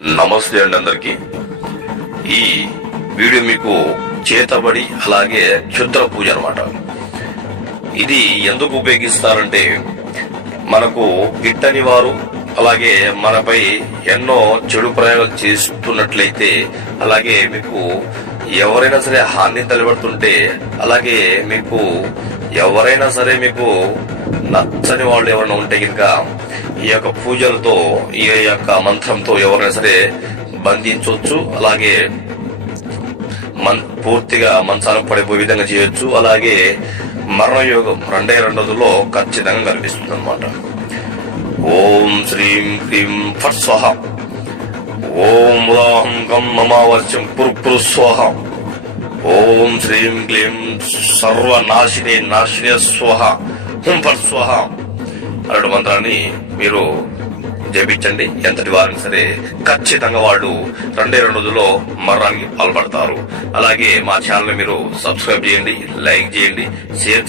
నమస్తే అండి అందరికి. ఈ వీడియో మీకు చేతబడి అలాగే క్షుద్ర పూజ అన్నమాట. ఇది ఎందుకు ఉపయోగిస్తారంటే మనకు గిట్టని వారు అలాగే మనపై ఎన్నో చెడు ప్రయోగాలు చేస్తున్నట్లయితే, అలాగే మీకు ఎవరైనా సరే హాని తలబడుతుంటే, అలాగే మీకు ఎవరైనా సరే మీకు నచ్చని వాళ్ళు ఎవరైనా ఉంటే కనుక ఈ యొక్క పూజలతో ఈ యొక్క మంత్రంతో ఎవరైనా సరే బంధించవచ్చు. అలాగే పూర్తిగా మంచాలను పడిపోయే విధంగా చేయొచ్చు. అలాగే మరణయోగం 2 రోజుల్లో ఖచ్చితంగా కనిపిస్తుంది అనమాట. ఓం శ్రీం క్రీం ఫట్ స్వహ. ఓం ఉదాహం గం మమావర్షం పురు స్వహ. ఓం శ్రీం క్లీం సర్వనాశిని నాశిని స్వహ హుం ఫట్ స్వహ అనే మంత్రాన్ని మీరు జపించండి. ఎంతటి వారిని సరే ఖచ్చితంగా వాళ్ళు 2 రోజుల్లో మరణానికి పాల్పడతారు. అలాగే మా ఛానల్ మీరు సబ్స్క్రైబ్ చేయండి, లైక్ చేయండి, షేర్ చేయండి.